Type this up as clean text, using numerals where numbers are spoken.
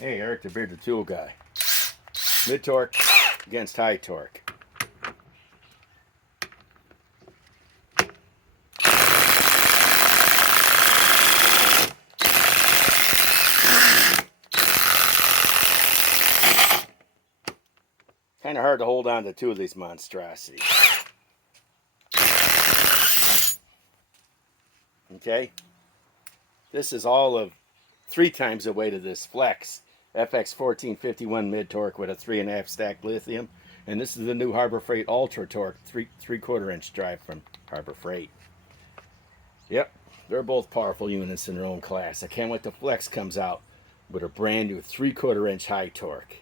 Hey, Eric, the bearded tool guy. Mid torque against high torque. Kind of hard to hold on to two of these monstrosities. Okay, this is all of 3 times the weight of this Flex FX 1451 mid torque with a 3.5 stack lithium, and this is the new Harbor Freight Ultra Torque 3/4 inch drive from Harbor Freight. Yep, they're both powerful units in their own class. I can't wait till Flex comes out with a brand new 3/4 inch high torque.